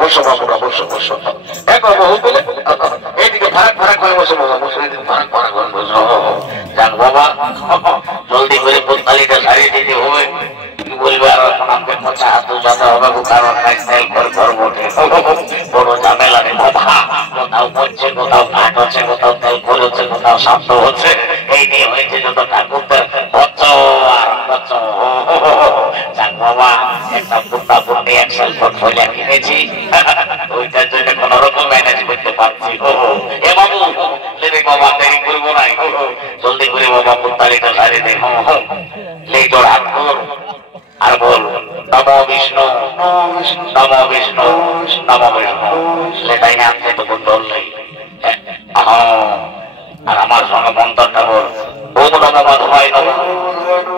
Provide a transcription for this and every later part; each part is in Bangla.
বসো বাবুরা বসো বসো দেখো বহু বলে এইদিকে ফারাক ফারাক করে বসো বাবা বসো এইদিকে ফারাক ফারাক করে বসো যাক বাবা জলদি করে পোতালিটা সারিয়ে দিতে হবে কি বলবে আর আমাকে মোচা হাত উঠাতে হবে কারণ টাইল ঘর ঘর বটে বড় ঝামেলা রে বাবা কোথাও পড়ছে কোথাও ঘাট হচ্ছে কোথাও তেল খোল হচ্ছে কোথাও শব্দ হচ্ছে এই নিয়ে হয়েছে যত ঠাকুরদের বচ্চা আর বচ্চা যাক বাবা একটা পুট্টা পুট্টি একশাল পোর্টফোলিও কিনেছি ওইটার জন্য কোন রকম ম্যানেজ করতে পারছি এ বাবু লেবে বাবা দেরি করবো না জলদি করে বাবা পুত্তালিটা সারিয়ে দে লে তোর হাত কর আর বল নমো বিষ্ণু নমো বিষ্ণু নমো বিষ্ণু লেটাই না আনতে তো বল নেই আর আমার সঙ্গে মন্ত্রটা বল ওম নমো মাধবায় নমঃ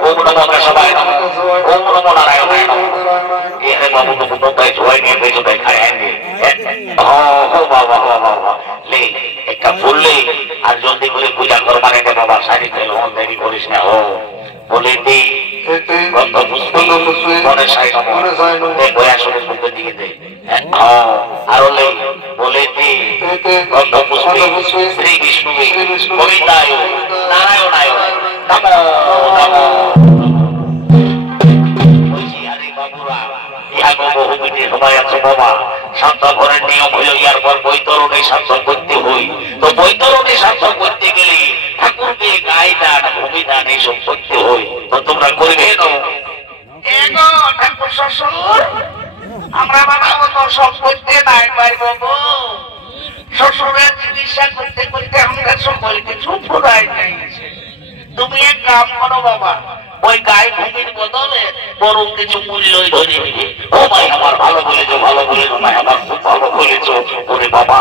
ওম নমো কেশবায় নমঃ ওম নমো নারায়ণায় নমঃ ये बाबू को बताए जोई नहीं भेजो देखाए आएंगे हो बाबा बाबा ले एक का फूल ले और जल्दी बोले पूजा कर माने के बाबा सारी खेल हो देरी करिस ना हो बोले दी गंध पुष्पी मने साई नमो दे गोया शुरू करते दिए दे हां आरो ले बोले दी गंध पुष्पी श्री विष्णु गोविंदाय नारायणाय नमो नमो সান্তাভরের নিয়ম হইল ইয়ার পর বৈতরণী সার্থক করতে হই তো বৈতরণী সার্থক করতে গেলে ঠাকুরকে গায়ে দান ভূমি দান এইসব করতে হই তো তোমরা করবে ঠাকুর শ্বশুর আমরা বাবা তো সব করতে নাই পারবো শ্বশুরের চিকিৎসা করতে করতে আমরা সকলকে চুপ ফুরাই যাইছে তুমি এক কাম করো বাবা ওই গায়ে ভূমির বদলে বরং কিছু মূল্যই ধরে দিবে। ও ভাই আমার ভালো বলেছো, ভালো বলেছো ভাই আমার খুব ভালো বলেছো। ওরে বাবা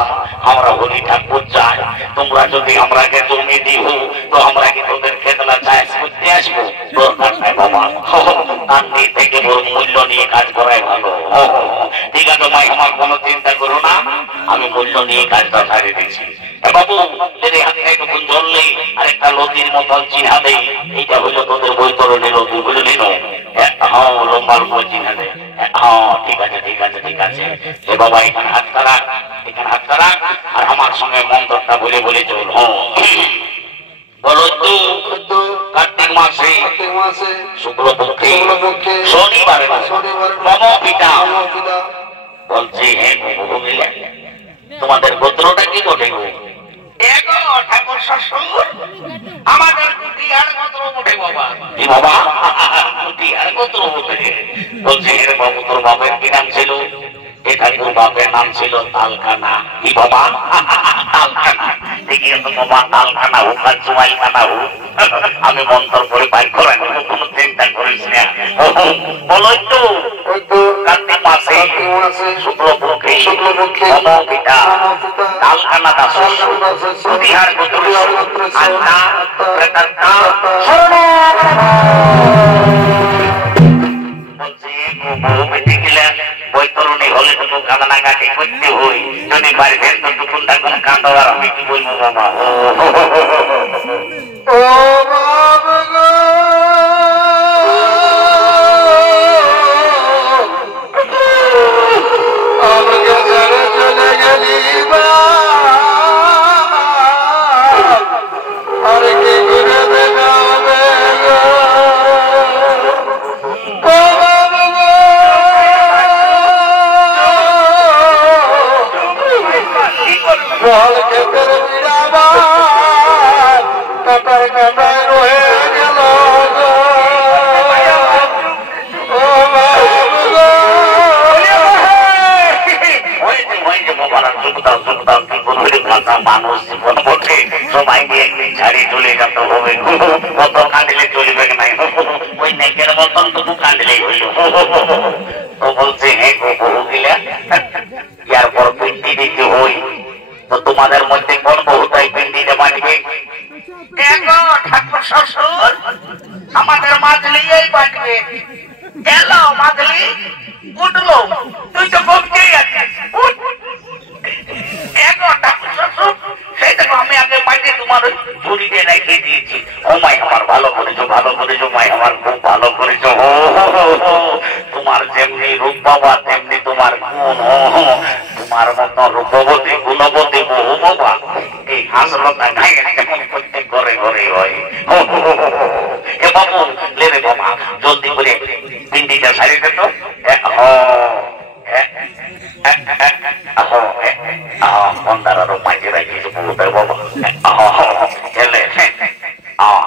আমরা হরি ঠাকুর চাই, তোমরা যদি আমরাকে জমি দিও তো আমরা কি তোদের খেতলা চাষ করতে আসবো? দরকার নাই বাবা, কান্দি থেকে মূল্য নিয়ে কাজ করাই ভালো। ঠিক আছে ভাই আমার কোনো চিন্তা করো না, আমি মূল্য নিয়ে কাজটা ছাড়িয়ে দিচ্ছি। বাবু যদি হাতে একটু জ্বললেই আরেকটা লতির মতন চিহ্না দেই, এইটা হলো তোদের বৈতরণী লতি, বুঝলি না? হ্যাঁ লম্বার উপর চিহ্না দেয়। হ্যাঁ ঠিক আছে ঠিক আছে ঠিক আছে। এ বাবা এখানে হাতটা রাখ, এখানে হাতটা রাখ, আর আমার সঙ্গে মন্ত্রটা বলে বলে চল। বলো তো কার্তিক মাসে শুক্লপক্ষে শনিবারে মম পিতা বলছি হে ভূমিলে তোমাদের গোত্রটা কি ঘটে গো? ঠাকুর শ্বশুর আমাদের কুটিয়ার গোত্র বটে বাবা। কি বাবা কুটিয়ার গোত্র বটে? বলছি হে বাবু তোর বাপের কি নাম ছিল? এ ঠাকুর বাপের নাম ছিল তালকানা। কি বাবা তালকানা? দেখি তো বাবা তালকানা হোক আর জুমাইখানা হোক, আমি মন্ত্র করে বাইর করে নেব, কোনো চিন্তা করিস না। বলো তো কার্তিক মাসে শুক্লপক্ষে মম পিতা তালকানা দাস কুটিয়ার গোত্র আত্মা প্রেতাত্মা শরণ। বলছি বেঁচে গেলে বৈতরণী হলে তো কাঁদানাকাটি করতে হই, যদি বাড়িতে তো টুকুনটা কোন কাণ্ড আর আমি কি বলবো বাবা। ও বাবা আমাকে ছেড়ে চলে গেলি আর কি করে দেখাবে খেতের বিড়াবার কাটার কাটায় রয়ে গেল। মানুষ জীবন বটে, সবাই একদিন ছাড়িয়ে চলে যেতে হবে, কত কাঁদিলে চলবে নাই, ওই নেকের মতন তবু কাঁদিলেই হইল। তো বলছে হ্যাঁ বহু গিলা ইয়ার পর পিন্ডি দিতে হই, তো তোমাদের মধ্যে কোন বহুটাই পিন্ডিতে বাঁধবে? ঠাকুর শ্বশুর আমাদের মাঝলি এই বাঁধবে। গেল মাঝলি উঠলো, তুই তো বলতেই আছিস ঠাকুর শ্বশুর, সেই দেখো আমি আগে মাইতে তোমার ঝুড়িতে রেখে দিয়েছি। ও মাই আমার ভালো করেছো, ভালো করেছো মাই আমার খুব ভালো করেছো। তোমার যেমনি রূপ বাবা তেমনি তোমার গুণ, তোমার মতো রূপবতী গুণবতী বহু বাবা এই হাসলতা গায়ে যেমন প্রত্যেক ঘরে ঘরে হয়। এ বাবু লেরে বাবা জলদি করে পিন্ডিটা সারিয়ে দিত।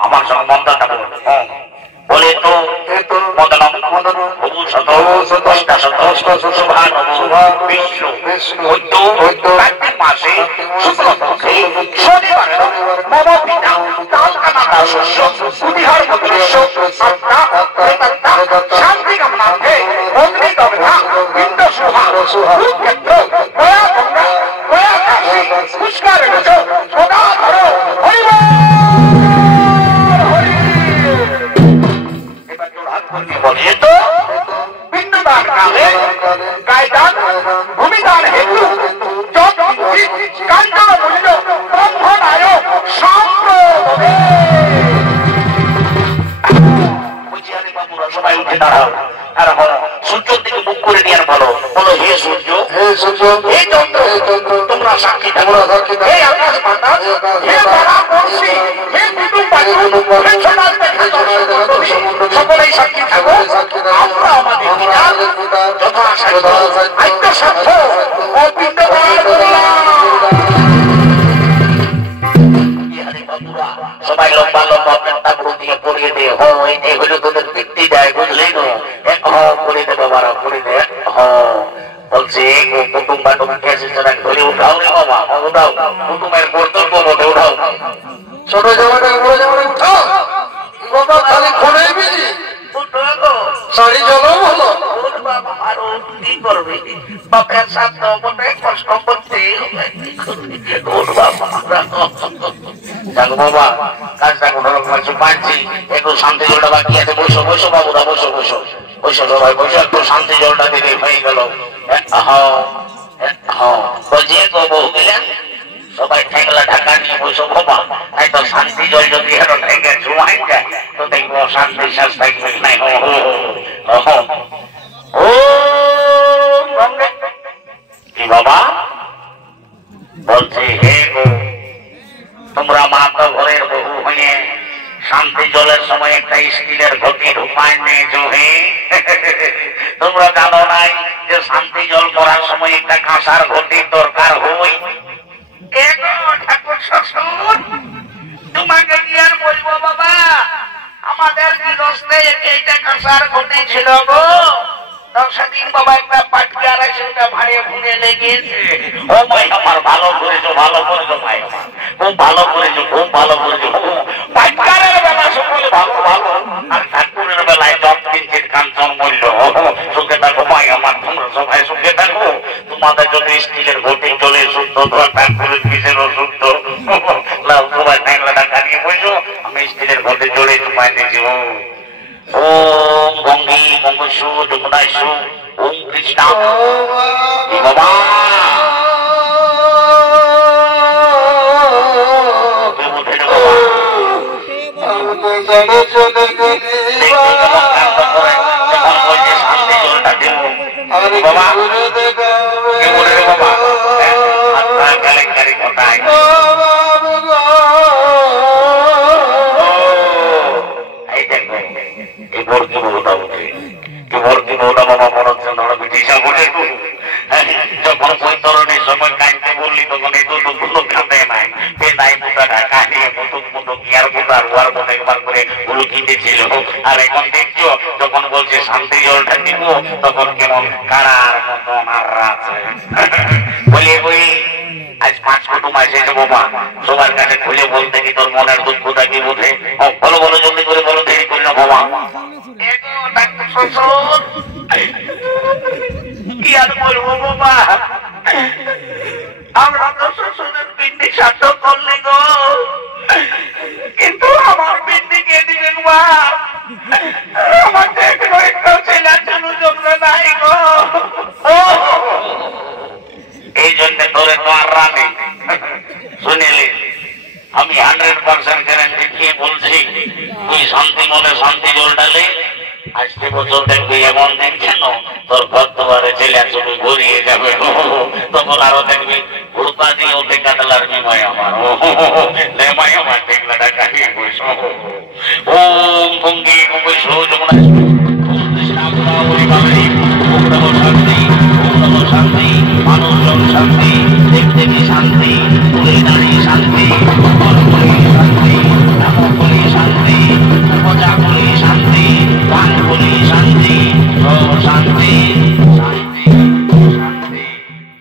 আমার সঙ্গে মন্ত্রটা বলে তো মদনম কার্তিক মাসে শুক্লপক্ষে শনিবারে মম পিতা তালকানা দাস কুটিয়ার গোত্র আত্মা প্রেতাত্মা শান্তি কামনার্থে অগ্নি দগ্ধা পিণ্ড সুহা কুরুক্ষেত্র গয়া গঙ্গা গয়া কাশী পুষ্করে সদা ধরো হরি বল। বলে তো পিণ্ডদান কালে গায়দান ভূমিদান হেতু কাঞ্চন মূল্য ব্রহ্মণায় সম্প্রদে। সবাই উঠে দাঁড়াও, আর সূর্যের দিকে মুখ করে নিয়ে বলো, বলো হে সূর্য, হে সূর্য, হে চন্দ্র, তোমরা সাক্ষী থাকো, হে আকাশ বাতাস, হে তারা পড়শি, হে কুটুম্বাসী, হে সমাজ সকলেই সাক্ষী থাকো। আমরা আমাদের পিতার যথাসাধ্য আত্মসাধ্য ও পিণ্ডদান করলাম। সবাই লম্বা লম্বা পেন্টা গুলো দিয়ে পড়িয়ে দিয়ে এই হইল তোদের পিত্তি দেয়, বুঝলি না? করে দে বাবারা, করে দে। বলছে কুটুম বাটুম এসেছে না, ধরে উঠাও রে বাবা, উঠাও, কুটুমের কর্তব্য বটে, উঠাও। ছোট জামাটা বড় জামাটা উঠাও বাবা, খালি খোলাই বেজি বাপের সাথে বটে কষ্ট করতে বাবা কাজটা কোনো রকম একটু পাচ্ছি একটু শান্তি জলটা বাকি আছে বসো বসো বাবুরা বসো বসো বসো সবাই বসো একটু শান্তি জলটা দিলে হয়ে গেল বলছি তো বহু গেলেন সবাই ঠেকলা ঢাকা নিয়ে বসো বাবা তাই তো শান্তি জল যদি আরো ঠেকে জমাই যায় তো দেখবো শান্তি শ্বাস থাকবে নাই কি বাবা বলছে হে গো তোমরা মা তো ঘরের বহু হয়ে শান্তি জলের সময় একটা স্টিলের ঘটি ঢুকায় নিয়েছো হে তোমরা জানো নাই যে শান্তি জল করার সময় একটা কাঁসার ঘটির দরকার হয় ঠাকুর শ্বশুর তোমাকে কি আর বলবো বাবা আমাদের গৃহস্থে এইটা কাঁসার ঘটি ছিল গো সেদিন বাবা একটা পাটকি আর সেটা ভাড়ে ভুঙে লেগেছে ও ভাই আমার ভালো করেছো ভাই আমার খুব ভালো করেছো খুব ভালো করেছো পাটকারের বেলা সকলে ভালো ভালো আর ঠাকুরের বেলায় দশ কিঞ্চিত কাঞ্চন মূল্য সুখে থাকো ভাই আমার তোমরা সবাই সুখে থাকো তোমাদের যদি স্টিলের ঘটি চলে শুদ্ধ ঠাকুরের কিসের অশুদ্ধ সবাই ঠেকলা টাকা নিয়ে বসো আমি স্টিলের ঘটি চলে তোমায় দিয়েছি ওম গঙ্গে গঙ্গেশু যমুনাইশু ওম কৃষ্ণা বাবা যখন বৈতরণের সময় কাঁদতে বললি তখন এই দুটো কাঁদে নাই নাই মোটা ঢাকা নিয়ে মুটুক মুটুক ইয়ার মোটার ওয়ার মতো একবার করে গুলো কিনেছিল আর এখন দেখছো যখন বলছে শান্তি জলটা দিব তখন কেমন কারার মতন আর আছে বলি বলি আজ 5 কুটুম এসেছে বাবা সবার কাছে খুলে বলতে কি তোর মনের দুঃখটা কি বোঝে বলো বলো জলদি করে বলো দেরি করি না বাবা কি আর বলবো বাবা আমরা তো শ্বশুরের পিন্ডি সাধ্য করলি গো কিন্তু আমার পিন্ডি কে দিবেন মা আমার দেখলো একটা ছেলে চালু জমলে নাই গো এই জন্য তোরে তো আর রানি শুনিলি আমি 100% গ্যারান্টি দিয়ে বলছি তুই শান্তি মনে শান্তি জল ডালে আজকে বছর দেখবি এমন দিন কেন তোর ঘর তোমারে ছেলে ছবি ঘুরিয়ে যাবে তখন আরো দেখবি ঘুরপা দিয়ে ওতে কাটালার বিময় আমার নেমাই আমার দেখলাটা কাটিয়ে বসো ওম গঙ্গে গঙ্গেশু যমুনা ওম কৃষ্ণা গোদাবরী কাবেরী ওম নমঃ শান্তি ওম নমঃ শান্তি মানুষ শান্তি দেখতে কি শান্তি তুলে দাঁড়িয়ে শান্তি কর্মে শান্তি নাম বলি শান্তি পূজা বলি শান্তি গান বলি শান্তি শান্তি শান্তি শান্তি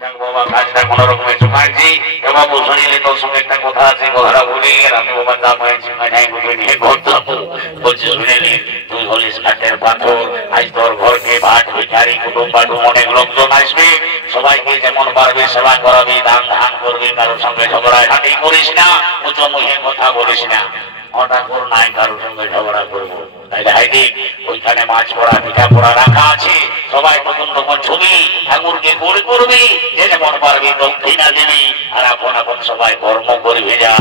দেখ বাবা কাজটা কোন রকমের চুকাইছি বাবু শুনিলে তোর সঙ্গে একটা কথা আছে কথাটা বলি আর আমি বাবা যা পাইছি মাঝাই বুঝে নিয়ে ঘর যাবো বলছি শুনিলি তুই হলিস কাঠের পাথর আজ তোর ঘরকে ভাট ভিখারি কুটুম বাটুম অনেক লোকজন আসবে সবাইকে যেমন পারবে সেবা করাবি দান ধান করবি কারোর সঙ্গে ঝগড়া ঝাঁটি করিস না উঁচু মুখে কথা বলিস না হঠাৎ করে নাই কারোর সঙ্গে ঝগড়া করবো তাইলে হাইদি ওইখানে মাছ পড়া পিঠা পড়া রাখা আছে সবাই তখন তখন ছবি ঠাকুরকে করে করবি যে যেমন পারবি দক্ষিণা দিবি আর এখন এখন সবাই কর্ম করবি যা